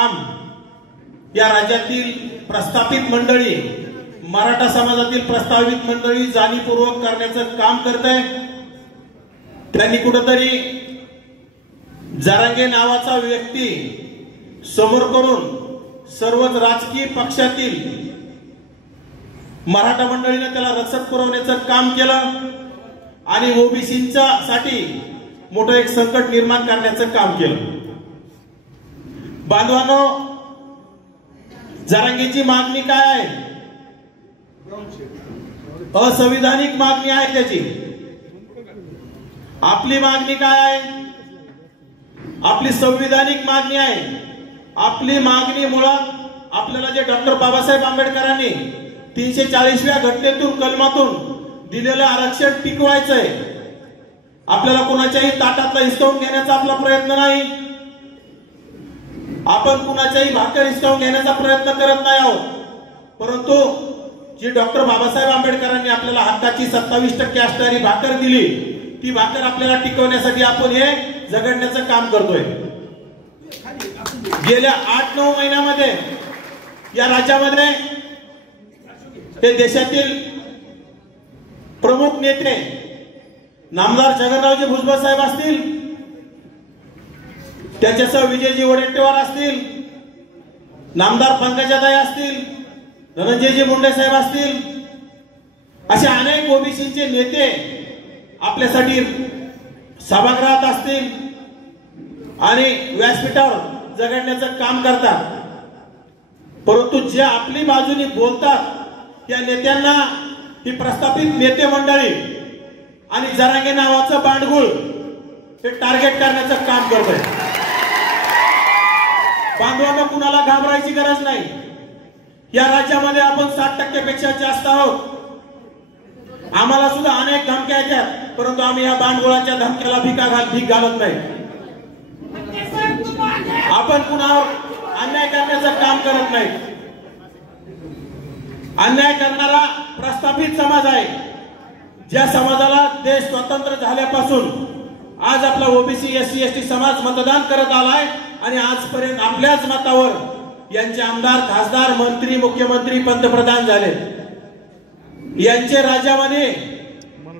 काम या राज्यातील प्रस्थापित मंडळी, मराठा समाजातील प्रस्तावित मंडळी जाणीवपूर्वक करण्याचं काम करत आहे। त्यांनी कुठेतरी जरांगे नावाचा व्यक्ती समोर करून सर्वच राजकीय पक्षातील मराठा मंडळीने त्याला रसद पुरवण्याचं काम केलं आणि ओबीसींच्या साठी मोठं एक संकट निर्माण करण्याचं काम केलं। बांधवांनो, जरांगेची मागणी काय आहे? असंविधानिक मागणी आहे त्याची। आपली मागणी काय आहे? आपली संविधानिक मागणी आहे। आपली मागणी मुळात आपल्याला जे डॉक्टर बाबासाहेब आंबेडकरांनी 340व्या घटनेतून कलमातून दिलेलं आरक्षण टिकवायचंय। आपल्याला कोणाच्याही ताटातला हिसकावून घेण्याचा आपला प्रयत्न नाही। आपण कुणाच्याही भाकर हिसकावून घेण्याचा प्रयत्न करत नाही आहोत, परंतु जी डॉक्टर बाबासाहेब आंबेडकरांनी आपल्याला हक्काची 27% असणारी भाकर दिली, ती भाकर आपल्याला टिकवण्यासाठी आपण हे झगडण्याचं काम करतोय। गेल्या 8-9 महिन्यामध्ये या राज्यामध्ये हे देशातील प्रमुख नेते नामदार जगन्नाथजी भुजबळ साहेब असतील, त्याच्यासह विजयजी वडेट्टीवार असतील, नामदार पंकजाताई असतील, धनंजयजी मुंडे साहेब असतील, असे अनेक ओबीसीचे नेते आपल्यासाठी सभागृहात असतील आणि व्यासपीठावर झगडण्याचं काम करतात। परंतु जे आपली बाजूने बोलतात त्या नेत्यांना ही प्रस्थापित नेते मंडळी आणि जरांगे नावाचं बांडगुळ हे टार्गेट करण्याचं काम करतोय। बांधवांना कुणाला घाबरायची गरज नाही। या राज्यामध्ये आपण 60% पेक्षा जास्त आहोत। आम्हाला सुद्धा अनेक धमक्या येतात, परंतु आम्ही या बांडगुळाच्या धमक्याला भीक घालत नाही। आपण कुणावर अन्याय करण्याचं काम करत नाही। अन्याय करणारा प्रस्थापित समाज आहे। ज्या समाजाला देश स्वतंत्र झाल्यापासून आज आपला ओबीसी एससी एसटी समाज मतदान करत आलाय आणि आजपर्यंत आपल्याच मतावर यांचे आमदार, खासदार, मंत्री, मुख्यमंत्री, पंतप्रधान झाले। यांचे राज्यामध्ये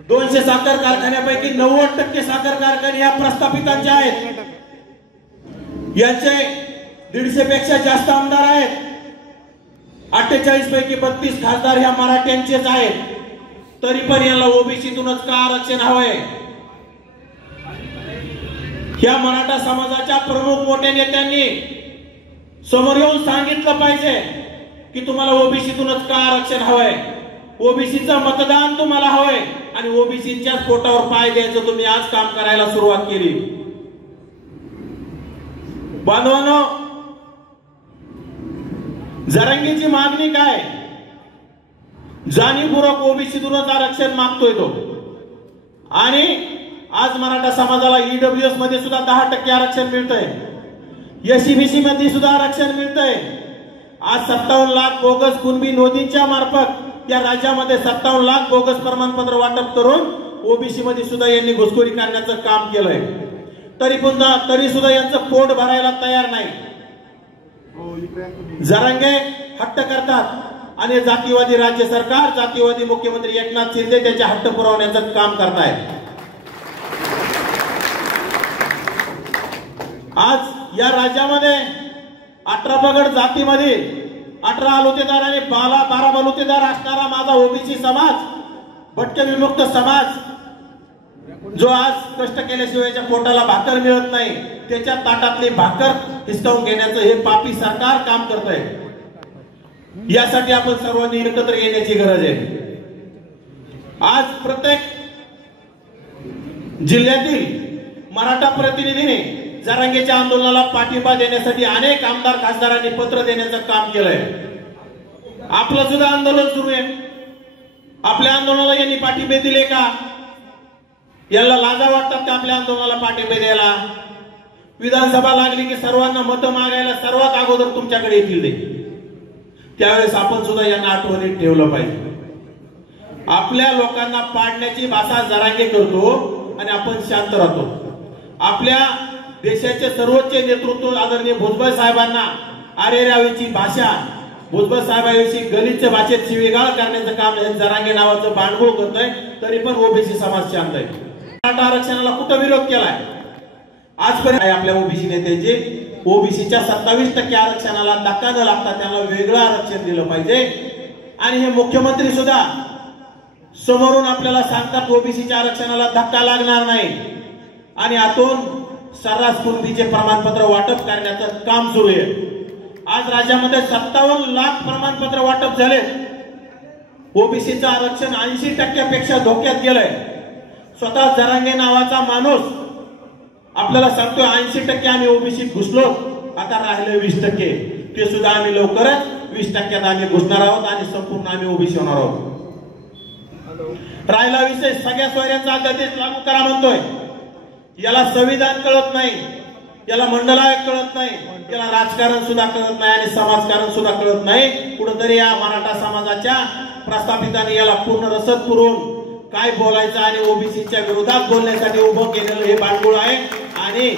200 साखर कारखान्यापैकी 90% साखर कारखाने या प्रस्थापितांचे आहेत। यांचे 150 पेक्षा जास्त आमदार आहेत। 48 पैकी 32 खासदार ह्या मराठ्यांचेच आहेत। तरी पण यांना ओबीसीतूनच का आरक्षण हवंय? या मराठा समाजाच्या प्रमुख मोठ्या नेत्यांनी समोर येऊन सांगितलं पाहिजे की तुम्हाला ओबीसीतूनच का आरक्षण हवंय, ओबीसीचं मतदान तुम्हाला हवंय आणि ओबीसीच्या पोटावर पाय द्यायचं तुम्ही आज काम करायला सुरुवात केली। बांधवांनो, जरांगेची मागणी काय? जाणीवपूर्वक ओबीसीतूनच आरक्षण मागतोय तो। आणि आज मराठा समाजाला ईडब्ल्यूएस मध्ये सुद्धा 10% आरक्षण मिळतंय, एससीबीसी मध्ये सुद्धा आरक्षण मिळतंय। आज 57 लाख बोगस कुणबी नोंदींच्या मार्फत या राज्यामध्ये 57 लाख बोगस प्रमाणपत्र वाटप करून ओबीसी मध्ये सुद्धा यांनी घुसखोरी करण्याचं काम केलंय। तरी सुद्धा यांचं पोट भरायला तयार नाही। जरांगे हट्ट करतात आणि जातीवादी राज्य सरकार, जातीवादी मुख्यमंत्री एकनाथ शिंदे त्याचे हट्ट पुरवण्याचं काम करतायत। आज या राज्यामध्ये 18 पगड जातीमध्ये 18 आलुतेदार आणि 12 बलुतेदार असणारा माझा ओबीसी समाज, भटके विमुक्त समाज, जो आज कष्ट केल्याशिवायच्या पोटाला भाकर मिळत नाही, त्याच्या ताटातली भाकर हिसकावून घेण्याचं हे पापी सरकार काम करत आहे। यासाठी आपण सर्वांनी एकत्र येण्याची गरज आहे। आज प्रत्येक जिल्ह्यातील मराठा प्रतिनिधीने जरांगेच्या आंदोलनाला पाठिंबा देण्यासाठी अनेक आमदार, खासदारांनी पत्र देण्याचं काम केलंय। आपलं सुद्धा आंदोलन सुरू आहे। आपल्या आंदोलनाला यांनी पाठिंबे दिले का? याला लाजा वाटतात का आपल्या आंदोलनाला पाठिंबे द्यायला? विधानसभा लागली की सर्वांना मतं मागायला सर्वात अगोदर तुमच्याकडे येतील ते। त्यावेळेस आपण सुद्धा यांना आठवणीत ठेवलं पाहिजे। आपल्या लोकांना पाडण्याची भाषा जरांगे करतो आणि आपण शांत राहतो। आपल्या देशाचे सर्वोच्च नेतृत्व आदरणीय भुजबळ साहेबांना आरेरावीची भाषा भुजबळ साहेबांविषयी गलिच्छ भाषेत शिवीगाळ करण्याचं काम हे जरांगे नावाचं बांडगुळ करतोय, तरी पण ओबीसी समाज शांत आहे. मराठा आरक्षणाला कुठं विरोध केलाय आजपर्यंत? आपल्या ओबीसी नेत्याचे ओबीसीच्या 27% आरक्षणाला धक्का न लागता त्यांना वेगळं आरक्षण दिलं पाहिजे. आणि हे मुख्यमंत्री सुद्धा समोरून आपल्याला सांगतात ओबीसीच्या आरक्षणाला धक्का लागणार नाही, आणि आतून सर्रास कुणबीचे प्रमाणपत्र वाटप करण्याचं काम सुरू आहे. आज राज्यामध्ये 57 लाख प्रमाणपत्र वाटप झाले. ओबीसीचं आरक्षण 80% धोक्यात गेलंय. स्वतः जरांगे नावाचा माणूस आपल्याला सांगतोय 80% आम्ही ओबीसीत घुसलो, आता राहिले 20%. ते सुद्धा आम्ही लवकरच 20% आम्ही घुसणार आहोत आणि संपूर्ण आम्ही ओबीसी होणार आहोत. राहिला विषय सगळ्या सोयऱ्यांचा अध्यादेश लागू करा म्हणतोय. याला संविधान कळत नाही, याला मंडलायुक्त कळत नाही, याला राजकारण सुद्धा कळत नाही आणि समाजकारण सुद्धा कळत नाही. कुठंतरी या मराठा समाजाच्या प्रस्थापितांनी याला पूर्ण रसद पुरवून काय बोलायचं आणि ओबीसीच्या विरोधात बोलण्यासाठी उभं केलेलं हे बांडगुळ आहे. आणि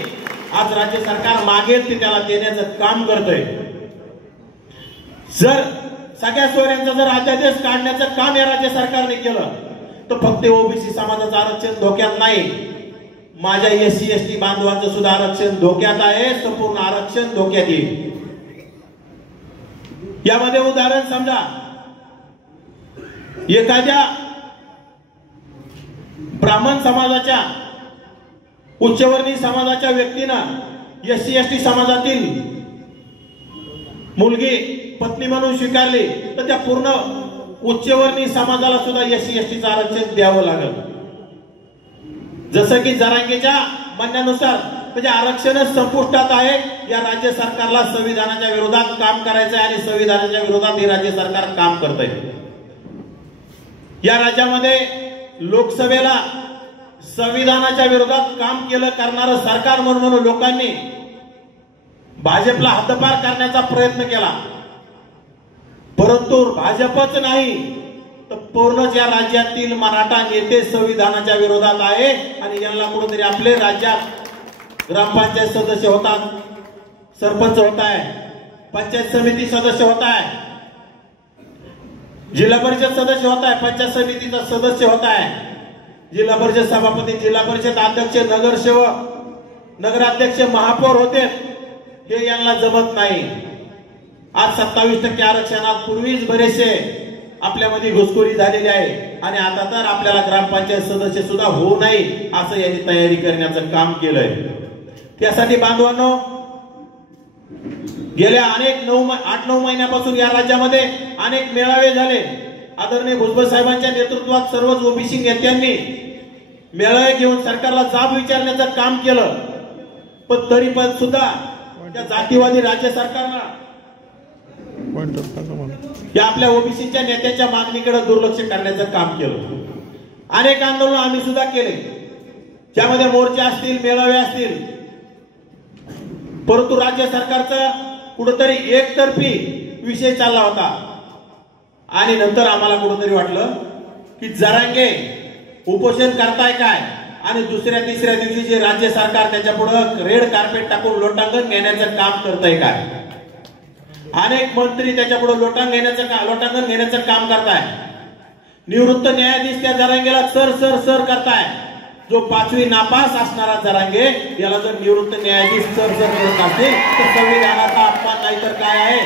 आज राज्य सरकार मागेल ते त्याला देण्याचं काम करतंय. जर सगळ्या सोयऱ्यांचा जर अध्यादेश काढण्याचं काम या राज्य सरकारने केलं तर फक्त ओबीसी समाजाचं आरक्षण धोक्यात नाही, माझ्या एससी एसटी बांधवांचं सुद्धा आरक्षण धोक्यात आहे. संपूर्ण आरक्षण धोक्यात येईल. यामध्ये उदाहरण समजा, एखाद्या ब्राह्मण समाजाच्या उच्चवर्णीय समाजाच्या व्यक्तीनं एससी एसटी समाजातील मुलगी पत्नी म्हणून स्वीकारली तर त्या पूर्ण उच्चवर्णीय समाजाला सुद्धा एससी एसटीचं आरक्षण द्यावं लागेल. जसं की जरांगेच्या म्हणण्यानुसार म्हणजे आरक्षणच संपुष्टात आहे. या राज्य सरकारला संविधानाच्या विरोधात काम करायचंय आणि संविधानाच्या विरोधात हे राज्य सरकार काम करतंय. या राज्यामध्ये लोकसभेला संविधानाच्या विरोधात काम केलं करणारं सरकार म्हणून लोकांनी भाजपला हद्दपार करण्याचा प्रयत्न केला, परंतु भाजपच नाही तर पूर्णच या राज्यातील मराठा नेते संविधानाच्या विरोधात आहे. आणि यांना कुठेतरी आपले राज्यात ग्रामपंचायत सदस्य होतात, सरपंच होत आहे, पंचायत समिती सदस्य होत आहे, जिल्हा परिषद सदस्य होत आहे, पंचायत समितीचा सदस्य होत आहे, जिल्हा परिषद सभापती, जिल्हा परिषद अध्यक्ष, नगरसेवक, नगराध्यक्ष, महापौर होते. हे यांना जमत नाही. आज 27% आरक्षणात पूर्वीच बरेचसे आपल्यामध्ये घुसखोरी झालेली आहे आणि आता तर आपल्याला ग्रामपंचायत सदस्य सुद्धा होऊ नये असं यांनी तयारी करण्याचं काम केलंय. त्यासाठी बांधवांनो, गेल्या 8-9 महिन्यापासून या राज्यामध्ये अनेक मेळावे झाले. आदरणीय भुजबळ साहेबांच्या नेतृत्वात सर्वच ओबीसी नेत्यांनी मेळावे घेऊन सरकारला जाब विचारण्याचं काम केलं. पण तरी पण सुद्धा त्या जातीवादी राज्य सरकारनं या आपल्या ओबीसीच्या नेत्याच्या मागणीकडे दुर्लक्ष करण्याचं काम केलं. अनेक आंदोलन आम्ही सुद्धा केले, ज्यामध्ये मोर्चे असतील, मेळावे असतील, परंतु राज्य सरकारचा कुठेतरी एकतर्फी विषय चालला होता. आणि नंतर आम्हाला कुठेतरी वाटलं की जरांगे उपोषण करताय काय आणि दुसऱ्या तिसऱ्या दिवशी जे राज्य सरकार त्याच्या पुढे रेड कार्पेट टाकून लोटांगण घेण्याचं काम करताय काय. अनेक मंत्री त्याच्या पुढे लोटांगण घेण्याचं काम करताय. निवृत्त न्यायाधीश त्या जरांगेला सर करताय. जो 5वी नापास असणारा जरांगे याला जर निवृत्त न्यायाधीश सर करत असेल तर संविधानाचा अपमान नाही तर काय आहे.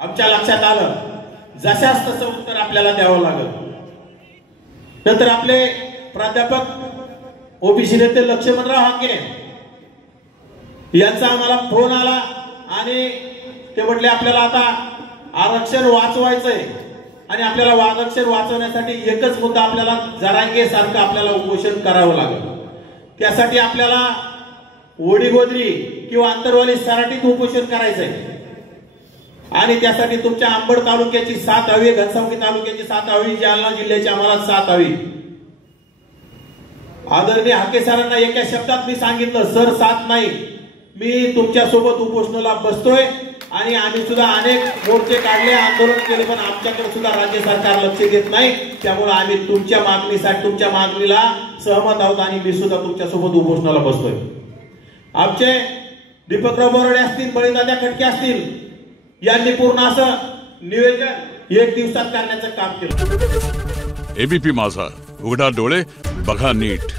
आमच्या लक्षात आलं जशाच तसं उत्तर आपल्याला द्यावं लागलं. नंतर आपले प्राध्यापक ओबीसी नेते लक्ष्मणराव हाके यांचा आम्हाला फोन आला आणि ते म्हटले आपल्याला आता आरक्षण वाचवायचंय आणि आपल्याला आरक्षण वाचवण्यासाठी एकच मुद्दा, आपल्याला जरांगे सारखं आपल्याला उपोषण करावं लागेल. त्यासाठी आपल्याला वडीगोद्री किंवा आंतरवाली सराटीत उपोषण करायचंय आणि त्यासाठी तुमच्या अंबड तालुक्याची 7 हवी, घनसावंगी तालुक्याची 7 हवी, जालना जिल्ह्याची आम्हाला 7 हवी. आदरणीय हाके सरांना एका शब्दात मी सांगितलं, सर 7 नाही, मी तुमच्या सोबत उपोषणाला बसतोय आणि आम्ही सुद्धा अनेक मोर्चे काढले, आंदोलन केले, पण आमच्याकडे सुद्धा राज्य सरकार लक्ष देत नाही. त्यामुळे आम्ही तुमच्या मागणीला सहमत आहोत आणि मी सुद्धा तुमच्या सोबत उपोषणाला बसतोय. आमचे दीपकराव बोराडे असतील, बळीदादा खटके असतील, यांनी पूर्ण असं नियोजन 1 दिवसात करण्याचं काम केलं. एबीपी माझा, उघडा डोळे बघा नीट.